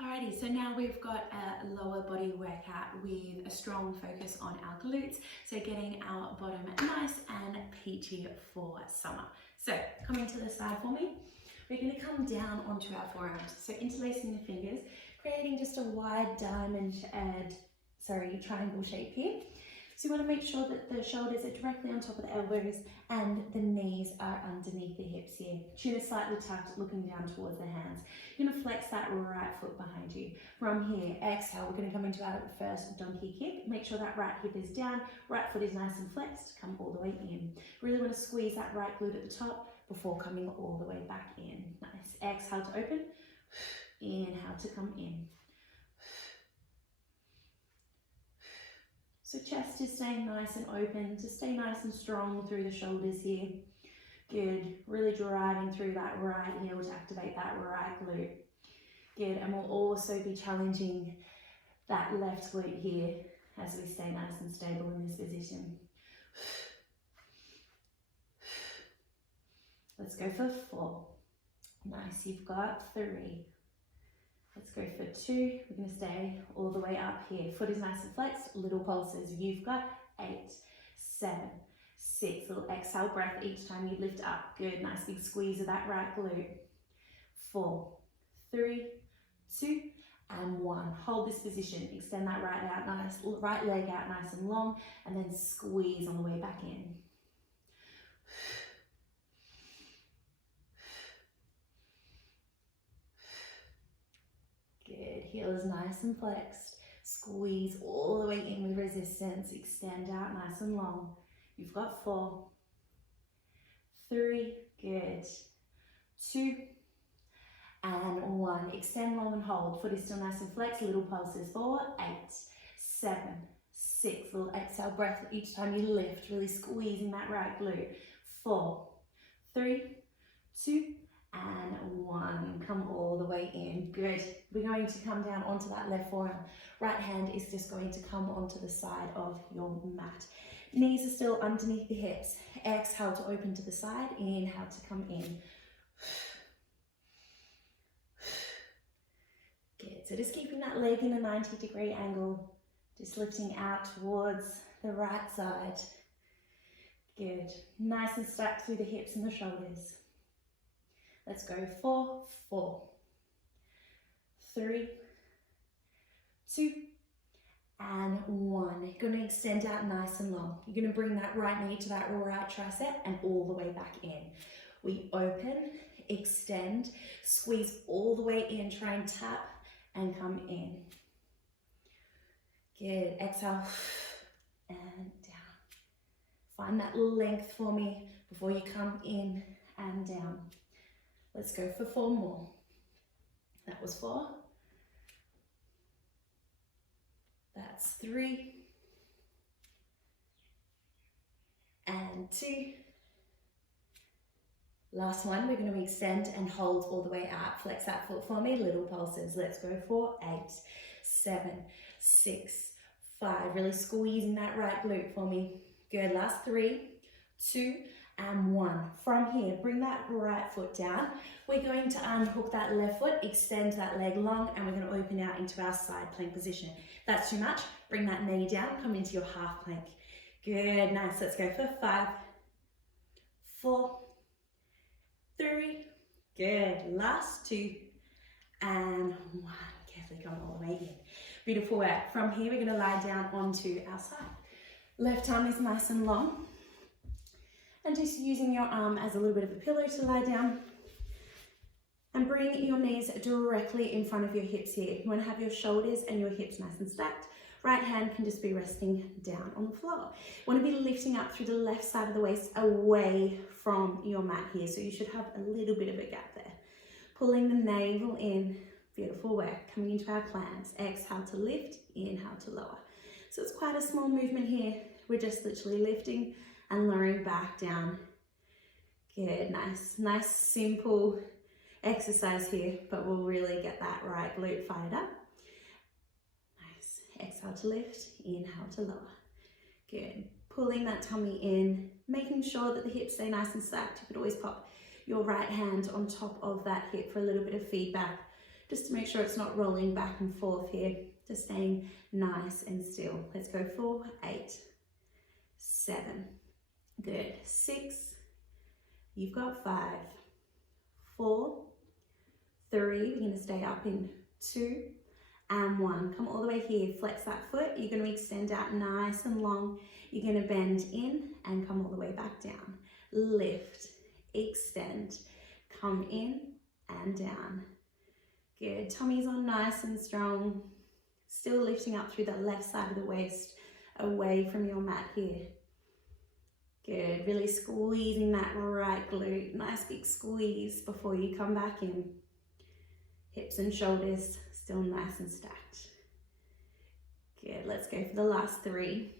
Alrighty, so now we've got a lower body workout with a strong focus on our glutes, so getting our bottom nice and peachy for summer. So coming to the side for me, we're going to come down onto our forearms, so interlacing the fingers, creating just a wide triangle shape here. So you want to make sure that the shoulders are directly on top of the elbows and the knees are underneath the hips here. Chin is slightly tucked, looking down towards the hands. You're going to flex that right foot behind you. From here, exhale, we're going to come into our first donkey kick. Make sure that right hip is down, right foot is nice and flexed, come all the way in. Really want to squeeze that right glute at the top before coming all the way back in. Nice. Exhale to open, inhale to come in. So chest is staying nice and open, to stay nice and strong through the shoulders here. Good, really driving through that right heel to activate that right glute. Good, and we'll also be challenging that left glute here as we stay nice and stable in this position. Let's go for 4. Nice, you've got 3. Let's go for 2. We're going to stay all the way up here. Foot is nice and flexed, little pulses. You've got 8, 7, 6. Little exhale breath each time you lift up. Good, nice big squeeze of that right glute. 4, 3, 2, and 1. Hold this position. Extend that right out, nice, right leg out nice and long, and then squeeze on the way back in. Good, heel is nice and flexed. Squeeze all the way in with resistance. Extend out nice and long. You've got 4, 3, good, 2, and 1. Extend long and hold. Foot is still nice and flexed. Little pulses. 4, 8, 7, 6. Little exhale breath each time you lift. Really squeezing that right glute. 4, 3, 2, and 1. Come all the way in. Good. We're going to come down onto that left forearm. Right hand is just going to come onto the side of your mat. Knees are still underneath the hips. Exhale to open to the side. Inhale to come in. Good. So just keeping that leg in a 90-degree angle. Just lifting out towards the right side. Good. Nice and stacked through the hips and the shoulders. Let's go 4, 4, 3, 2, and 1. You're going to extend out nice and long. You're going to bring that right knee to that right tricep and all the way back in. We open, extend, squeeze all the way in, try and tap and come in. Good, exhale and down. Find that length for me before you come in and down. Let's go for 4 more. That was 4. That's 3. And 2. Last one, we're going to extend and hold all the way out. Flex that foot for me, little pulses. Let's go for 8, 7, 6, 5. Really squeezing that right glute for me. Good, last 3, 2, and 1. From here, bring that right foot down. We're going to unhook that left foot, extend that leg long, and we're going to open out into our side plank position. If that's too much, bring that knee down, come into your half plank. Good, nice. Let's go for 5, 4, 3, good. Last 2, and 1. Carefully come all the way in. Beautiful work. From here, we're going to lie down onto our side. Left arm is nice and long. And just using your arm as a little bit of a pillow to lie down. And bring your knees directly in front of your hips here. You want to have your shoulders and your hips nice and stacked. Right hand can just be resting down on the floor. You want to be lifting up through the left side of the waist away from your mat here. So you should have a little bit of a gap there. Pulling the navel in. Beautiful work. Coming into our clams. Exhale to lift, inhale to lower. So it's quite a small movement here. We're just literally lifting and lowering back down. Good, nice simple exercise here, but we'll really get that right glute fired up. Nice, exhale to lift, inhale to lower. Good, pulling that tummy in, making sure that the hips stay nice and stacked. You could always pop your right hand on top of that hip for a little bit of feedback. just to make sure it's not rolling back and forth here. Just staying nice and still. Let's go for 8, 7, good, 6, you've got 5, 4, 3, we're going to stay up in 2 and 1. Come all the way here, flex that foot, you're going to extend out nice and long, you're going to bend in and come all the way back down. Lift, extend, come in and down. Good, tummy's on nice and strong. Still lifting up through the left side of the waist, away from your mat here. Good, really squeezing that right glute. Nice big squeeze before you come back in. Hips and shoulders still nice and stacked. Good, let's go for the last 3.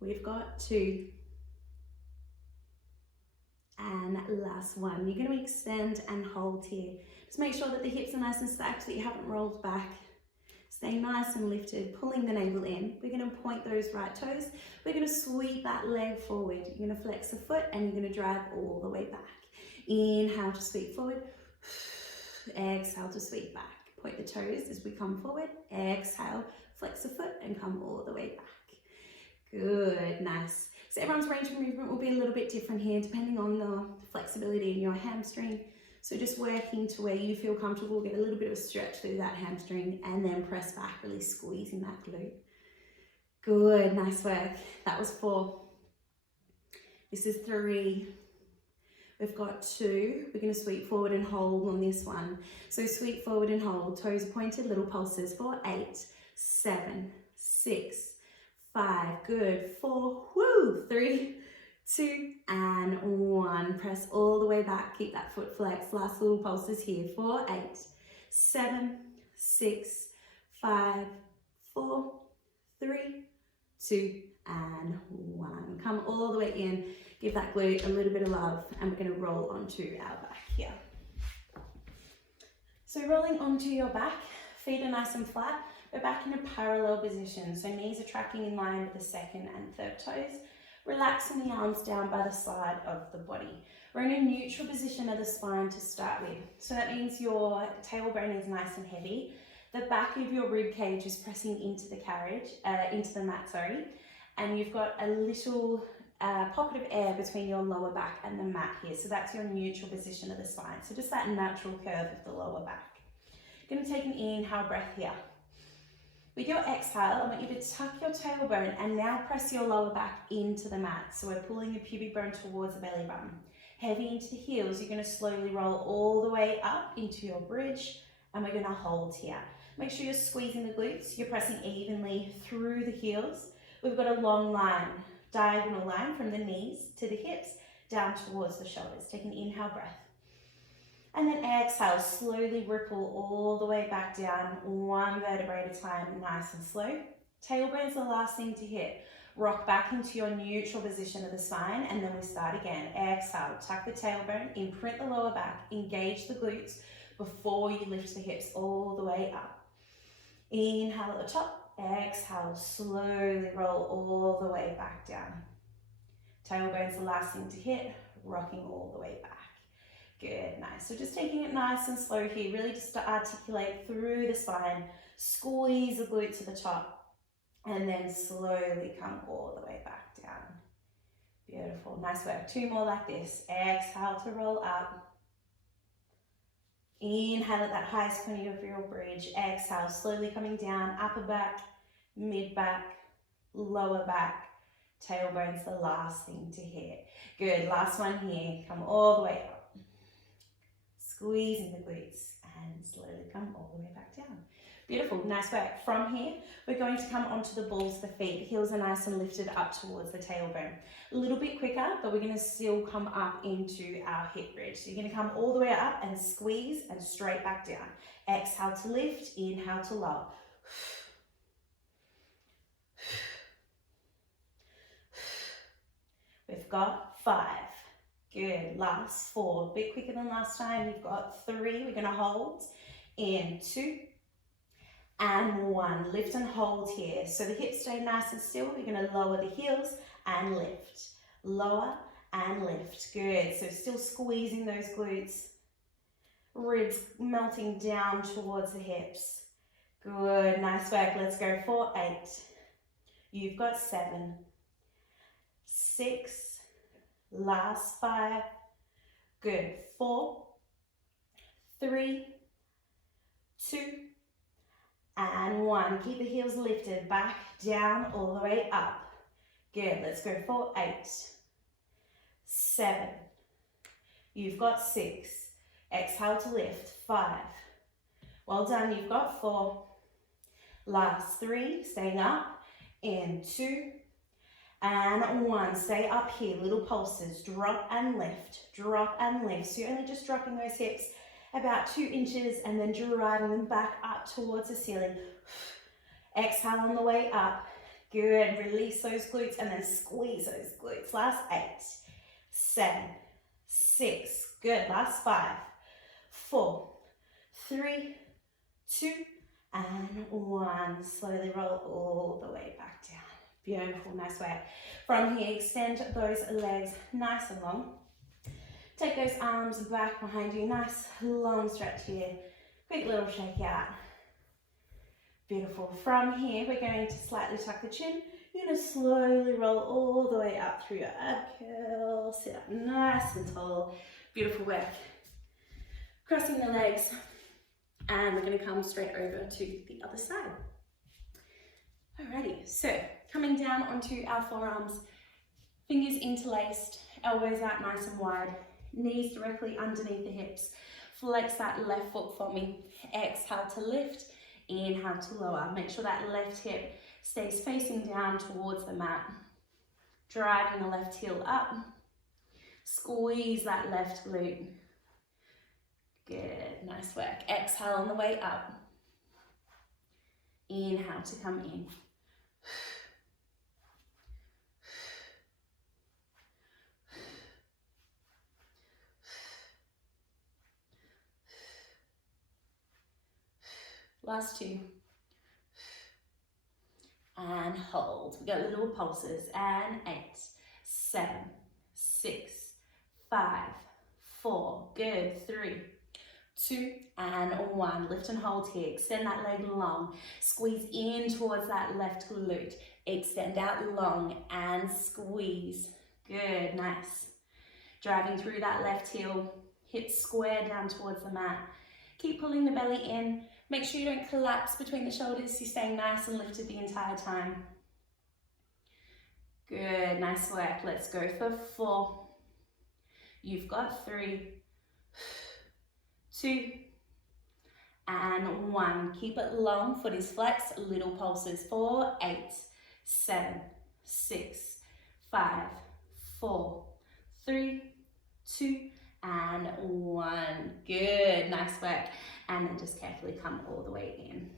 We've got 2. And last 1. You're going to extend and hold here. Just make sure that the hips are nice and stacked, that you haven't rolled back. Stay nice and lifted, pulling the navel in. We're going to point those right toes. We're going to sweep that leg forward. You're going to flex the foot and you're going to drive all the way back. Inhale to sweep forward. Exhale to sweep back. Point the toes as we come forward. Exhale, flex the foot and come all the way back. Good, nice. So everyone's range of movement will be a little bit different here depending on the flexibility in your hamstring. So just working to where you feel comfortable, get a little bit of a stretch through that hamstring and then press back, really squeezing that glute. Good, nice work. That was 4. This is 3. We've got 2. We're going to sweep forward and hold on this one. So sweep forward and hold, toes pointed, little pulses for 8, 7, 6, 5, good, 4, woo, 3, 2 and 1. Press all the way back, keep that foot flexed. Last little pulses here for 8, 7, 6, 5, 4, 3, 2 and 1. Come all the way in, give that glute a little bit of love, and we're going to roll onto our back here. So rolling onto your back, feet are nice and flat. We're back in a parallel position, so knees are tracking in line with the second and third toes. Relaxing the arms down by the side of the body. We're in a neutral position of the spine to start with. So that means your tailbone is nice and heavy. The back of your rib cage is pressing into the into the mat, and you've got a little pocket of air between your lower back and the mat here. So that's your neutral position of the spine. So just that natural curve of the lower back. Going to take an inhale breath here. With your exhale, I want you to tuck your tailbone and now press your lower back into the mat. So we're pulling the pubic bone towards the belly button. Heavy into the heels, you're going to slowly roll all the way up into your bridge, and we're going to hold here. Make sure you're squeezing the glutes, you're pressing evenly through the heels. We've got a long line, diagonal line from the knees to the hips, down towards the shoulders. Take an inhale breath. And then exhale, slowly ripple all the way back down, 1 vertebrae at a time, nice and slow. Tailbone's the last thing to hit. Rock back into your neutral position of the spine, and then we start again. Exhale, tuck the tailbone, imprint the lower back, engage the glutes before you lift the hips all the way up. Inhale at the top, exhale, slowly roll all the way back down. Tailbone's the last thing to hit, rocking all the way back. Good, nice. So just taking it nice and slow here, really just to articulate through the spine, squeeze the glute to the top, and then slowly come all the way back down. Beautiful, nice work. 2 more like this. Exhale to roll up. Inhale at that highest point of your bridge. Exhale, slowly coming down, upper back, mid back, lower back. Tailbone's the last thing to hit. Good, last one here. Come all the way up. Squeezing the glutes and slowly come all the way back down. Beautiful, nice work. From here, we're going to come onto the balls of the feet. Heels are nice and lifted up towards the tailbone. A little bit quicker, but we're going to still come up into our hip bridge. So you're going to come all the way up and squeeze and straight back down. Exhale to lift, inhale to lower. We've got 5. Good, last 4, a bit quicker than last time. You've got 3, we're gonna hold in 2 and 1. Lift and hold here. So the hips stay nice and still. We're gonna lower the heels and lift. Lower and lift, good. So still squeezing those glutes. Ribs melting down towards the hips. Good, nice work. Let's go for 8. You've got 7, 6, last 5. Good, 4, 3, 2, and 1. Keep the heels lifted, back, down, all the way up. Good, let's go for 8, 7. You've got 6. Exhale to lift, 5. Well done, you've got 4. Last 3, staying up, in 2, and 1. Stay up here, little pulses, drop and lift, drop and lift. So you're only just dropping those hips about 2 inches and then driving them back up towards the ceiling. Exhale on the way up. Good, release those glutes and then squeeze those glutes. Last 8, 7, 6, good, last 5, 4, 3, 2, and 1. Slowly roll all the way back down. Beautiful, nice work. From here, extend those legs nice and long. Take those arms back behind you. Nice long stretch here. Quick little shake out. Beautiful. From here, we're going to slightly tuck the chin. You're going to slowly roll all the way up through your ab curl. Sit up nice and tall. Beautiful work. Crossing the legs. And we're going to come straight over to the other side. Alrighty, so coming down onto our forearms, fingers interlaced, elbows out nice and wide, knees directly underneath the hips. Flex that left foot for me. Exhale to lift, inhale to lower. Make sure that left hip stays facing down towards the mat. Driving the left heel up. Squeeze that left glute. Good, nice work. Exhale on the way up. Inhale to come in. Last 2. And hold. We got little pulses. And 8, 7, 6, 5, 4. Good. 3, 2, and 1. Lift and hold here. Extend that leg long. Squeeze in towards that left glute. Extend out long and squeeze. Good, nice. Driving through that left heel. Hips square down towards the mat. Keep pulling the belly in. Make sure you don't collapse between the shoulders. You're staying nice and lifted the entire time. Good, nice work. Let's go for 4. You've got 3, 2, and 1. Keep it long, foot is flexed, little pulses. 4, 8, 7, 6, 5, 4, 3, 2, and 1. Good, nice work. And then just carefully come all the way in.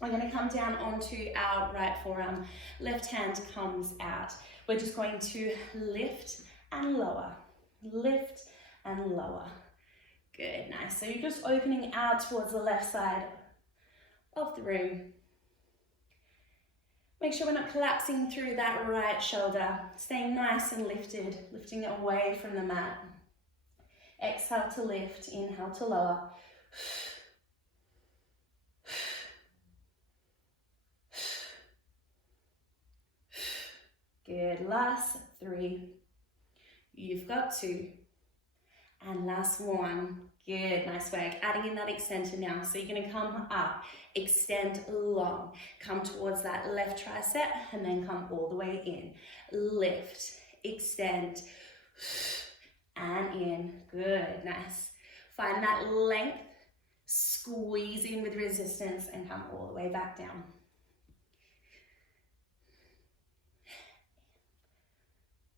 We're going to come down onto our right forearm. Left hand comes out. We're just going to lift and lower. Lift and lower. Good, nice. So you're just opening out towards the left side of the room. Make sure we're not collapsing through that right shoulder. Staying nice and lifted, lifting it away from the mat. Exhale to lift, inhale to lower. Good, last 3. You've got 2. And last 1. Good, nice work. Adding in that extension now. So you're gonna come up, extend long, come towards that left tricep, and then come all the way in. Lift, extend, and in. Good, nice. Find that length, squeeze in with resistance, and come all the way back down.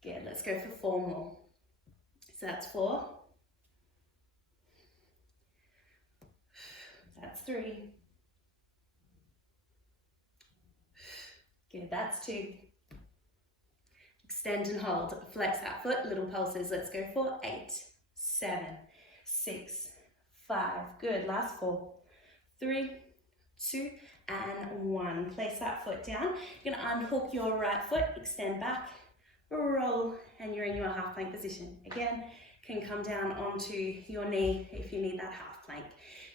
Good, let's go for 4 more. So that's 4. That's 3. Good, that's 2. Extend and hold. Flex that foot, little pulses. Let's go for 8, 7, 6, 5. Good, last 4, 3, 2, and 1. Place that foot down. You're gonna unhook your right foot, extend back, roll, and you're in your half plank position. Again, can come down onto your knee if you need that half plank. plank.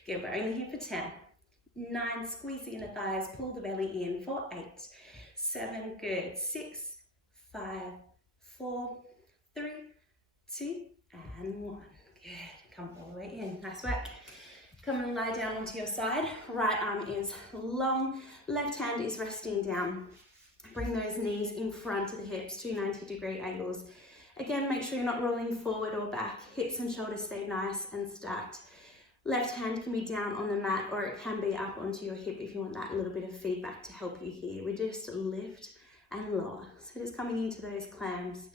Good, we're only here for 10. 9, squeeze the inner thighs, pull the belly in for 8, 7, good, 6, 5, 4, 3, 2, and 1. Good, come all the way in, nice work. Come and lie down onto your side. Right arm is long, left hand is resting down. Bring those knees in front of the hips, 2 90-degree angles. Again, make sure you're not rolling forward or back. Hips and shoulders stay nice and stacked. Left hand can be down on the mat, or it can be up onto your hip if you want that little bit of feedback to help you here. We just lift and lower. So just coming into those clams,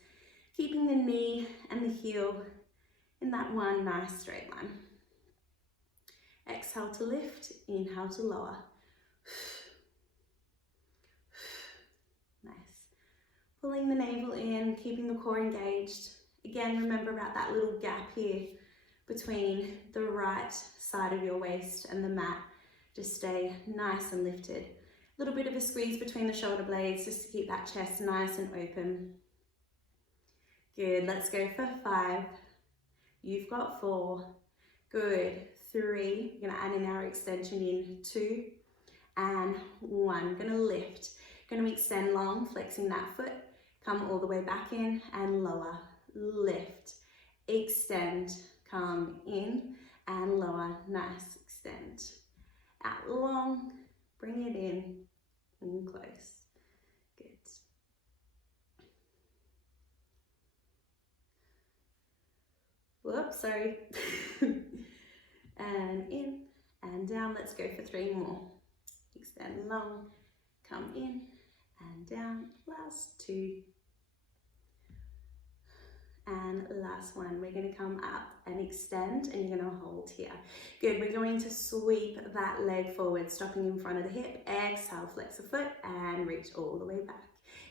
keeping the knee and the heel in that one nice straight line. Exhale to lift, inhale to lower. Nice. Pulling the navel in, keeping the core engaged. Again, remember about that little gap here between the right side of your waist and the mat. Just stay nice and lifted. A little bit of a squeeze between the shoulder blades just to keep that chest nice and open. Good, let's go for 5. You've got 4. Good, 3. We're gonna add in our extension in 2 and 1. Gonna lift. Gonna extend long, flexing that foot. Come all the way back in and lower. Lift, extend, come in and lower. Nice, extend. Out long, bring it in and close. Good. Whoops, sorry. And in and down. Let's go for 3 more. Extend long, come in and down. Last 2. And last one. We're going to come up and extend, and you're going to hold here. Good. We're going to sweep that leg forward, stopping in front of the hip. Exhale, flex the foot and reach all the way back.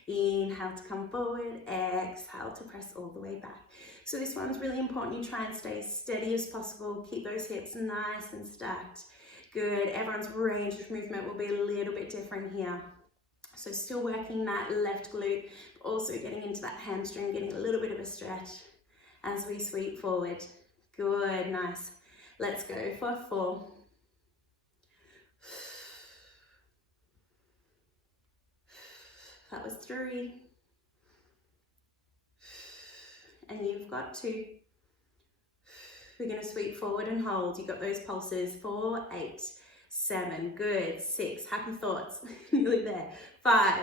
Inhale to come forward. Exhale to press all the way back. So this one's really important. You try and stay as steady as possible. Keep those hips nice and stacked. Good. Everyone's range of movement will be a little bit different here. So still working that left glute, but also getting into that hamstring, getting a little bit of a stretch as we sweep forward. Good, nice. Let's go for 4. That was 3. And you've got 2. We're going to sweep forward and hold. You've got those pulses. 4, 8, 7, good. 6, happy thoughts. Nearly there. 5,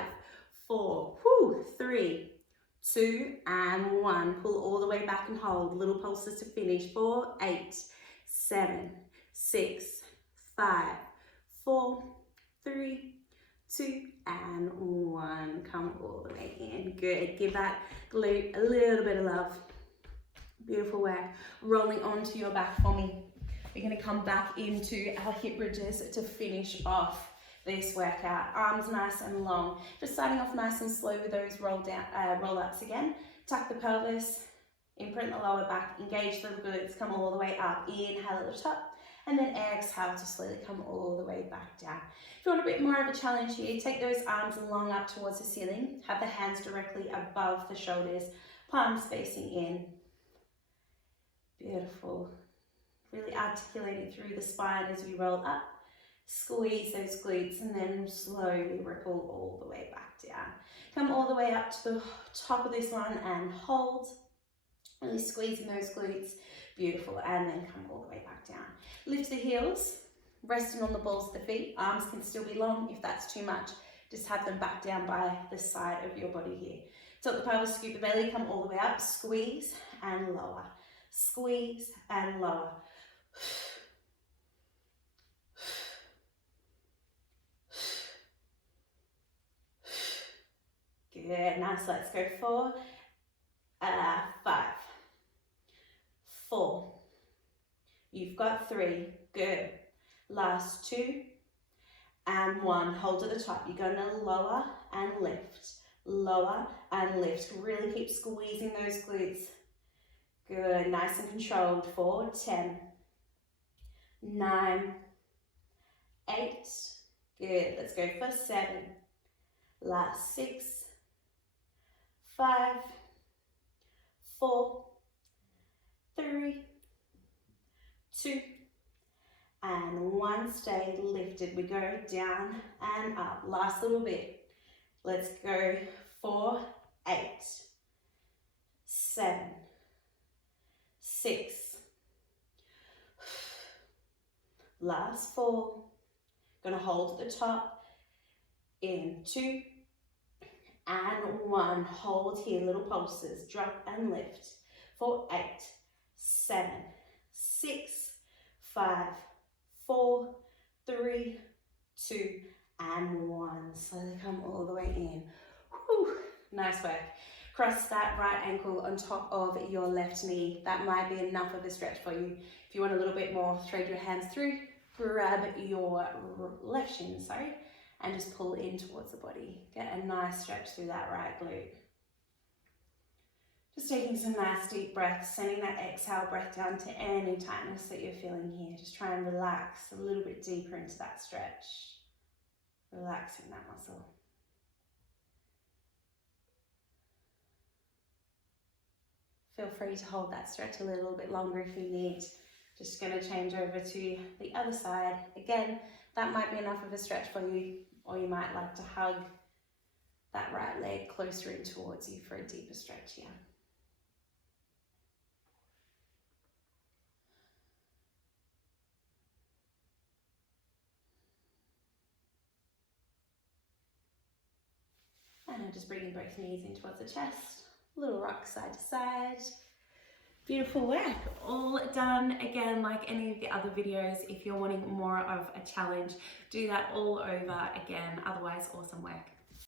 4, 3, 2, and 1. Pull all the way back and hold. Little pulses to finish. 4, 8, 7, 6, 5, 4, 3, 2, and 1. Come all the way in. Good. Give that glute a little bit of love. Beautiful work. Rolling onto your back for me. We're going to come back into our hip bridges to finish off this workout. Arms nice and long. Just starting off nice and slow with those roll ups again. Tuck the pelvis, imprint the lower back, engage the glutes, come all the way up. Inhale at the top, and then exhale to slowly come all the way back down. If you want a bit more of a challenge here, take those arms long up towards the ceiling. Have the hands directly above the shoulders, palms facing in. Beautiful. Really articulating through the spine as you roll up. Squeeze those glutes and then slowly ripple all the way back down. Come all the way up to the top of this one and hold. Really squeezing those glutes. Beautiful. And then come all the way back down. Lift the heels, resting on the balls of the feet. Arms can still be long if that's too much. Just have them back down by the side of your body here. Tilt the pelvis, scoop the belly, come all the way up. Squeeze and lower. Squeeze and lower. Good, nice. Let's go for 5, 4. You've got 3. Good. Last 2 and 1. Hold to the top. You're going to lower and lift. Lower and lift. Really keep squeezing those glutes. Good. Nice and controlled. 4, 10, 9, 8. Good. Let's go for 7. Last 6. 5, 4, 3, 2, and 1, stay lifted. We go down and up. Last little bit. Let's go 4, 8, 7, 6, last 4, gonna hold at the top, in 2 and 1, hold here, little pulses, drop and lift, for 8, 7, 6, 5, 4, 3, 2, and 1. Slowly come all the way in. Whew. Nice work. Cross that right ankle on top of your left knee. That might be enough of a stretch for you. If you want a little bit more, thread your hands through, grab your left shin, and just pull in towards the body. Get a nice stretch through that right glute. Just taking some nice deep breaths, sending that exhale breath down to any tightness that you're feeling here. Just try and relax a little bit deeper into that stretch. Relaxing that muscle. Feel free to hold that stretch a little bit longer if you need. Just going to change over to the other side. Again, that might be enough of a stretch for you, or you might like to hug that right leg closer in towards you for a deeper stretch here. And now just bringing both knees in towards the chest. Little rock side to side. Beautiful work, all done. Again, like any of the other videos, if you're wanting more of a challenge, do that all over again. Otherwise, awesome work.